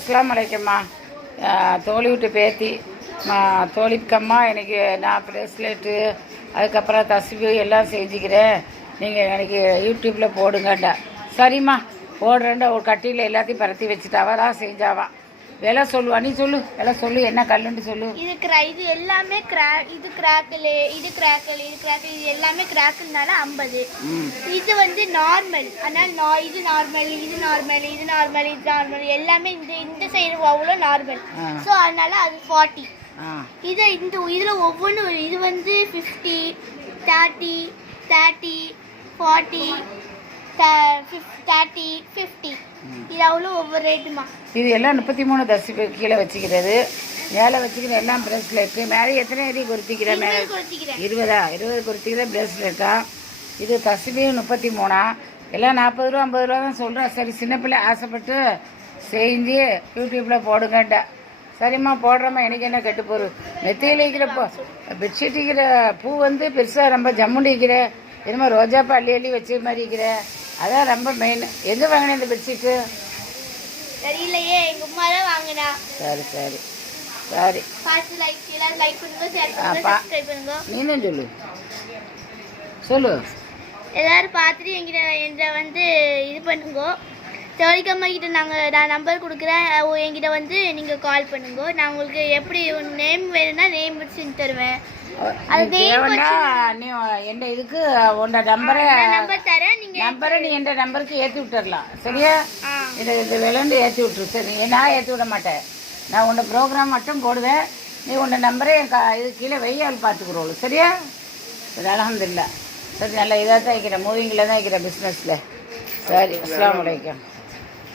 அஸ்ஸலாமு அலைக்கும்மா. தோழி விட்டு பேத்தி தோழிக்கம்மா, எனக்கு நான் ப்ரெஸ்லெட்டு அதுக்கப்புறம் தஸ்பீ எல்லாம் செஞ்சுக்கிறேன், நீங்கள் எனக்கு யூடியூப்பில் போடுங்கண்டா. சரிம்மா போடுறேன்டா. ஒரு கட்டியில் எல்லாத்தையும் பரத்தி வச்சுட்டாவா செஞ்சாவா. விலை சொல்லுவா, நீ சொல்லு விலை சொல்லு, என்ன கல்லுன்னு சொல்லு. இது எல்லாமே இது கிராக்கிள் இது எல்லாமே கிராக்கிள்னால 50. இது வந்து நார்மல், அதனால இது நார்மல் எல்லாமே இந்த சைடு அவ்வளோ நார்மல். ஸோ அதனால அது 40. இதில் ஒவ்வொன்றும் இது வந்து 50, 30, 30, 40, 30, 50. இது அவ்வளோ ஒவ்வொரு ரேட்டுமா. இது எல்லாம் 33 தஸ்பீ கீழே வச்சுக்கிறது, மேலே வச்சுக்கிற எல்லாம் ப்ரெஸ்லெட்டு. மேலே எத்தனை அடி கொளுத்திக்கிறேன்? மேலே 20 கொளுத்திக்கிற ப்ரெஸ்லெட்டா. இது தஸ்பீ 33. எல்லாம் 40 ரூபா 50 ரூபா தான் சொல்கிறேன். சரி, சின்ன பிள்ளை ஆசைப்பட்டு செஞ்சு யூடியூப்பில் போடுங்கண்டா. சரிம்மா போடுறம்மா. எனக்கு என்ன கெட்டு போகுது. மெத்தையில் இருக்கிற பெட்ஷீட் இருக்கிற பூ வந்து பெருசாக ரொம்ப ஜம்முண்டு இருக்கிற, என்னமோ ரோஜாப்பா அள்ளி வச்ச மாதிரி இருக்கிற, அதான் ரொம்ப மெயின். எங்கே வாங்கினேன் இந்த பெட்ஷீட்டு? தெரியலையே, எங்கள் அம்மா தான் வாங்கினா. சரி சரி சரி, நீனும் சொல்லு சொல்லு. எல்லாரும் பார்த்துட்டு என்கிட்ட வந்து இது பண்ணுங்க. தோழிக்கம்மா கிட்ட நான் நம்பர் கொடுக்குறேன், என்கிட்ட வந்து நீங்கள் கால் பண்ணுங்க. நான் உங்களுக்கு எப்படி நேம் வேணும்னா நேம் வச்சு தருவேன். நீ எந்த இதுக்கு உன்னோட நம்பர் தரேன். நம்பரை நீ எந்த நம்பருக்கு ஏற்றி விட்டுடலாம். சரியா? இந்த விளையாண்டு ஏற்றி விட்டுரு. சரி, நான் ஏற்றி விட மாட்டேன். நான் உன்னை ப்ரோக்ராம் மட்டும் போடுவேன். நீ உன்னை நம்பரே இது கீழே வெய்யால் பார்த்துக்குறோம். சரியா? சரி, அல்ஹம்துலில்லாஹ். சரி, நல்லா இதாக தான் இருக்கிறேன், மூவிங்கில் தான் இருக்கிறேன், பிஸ்னஸில். சரி, அஸ்ஸலாமு அலைக்கும்.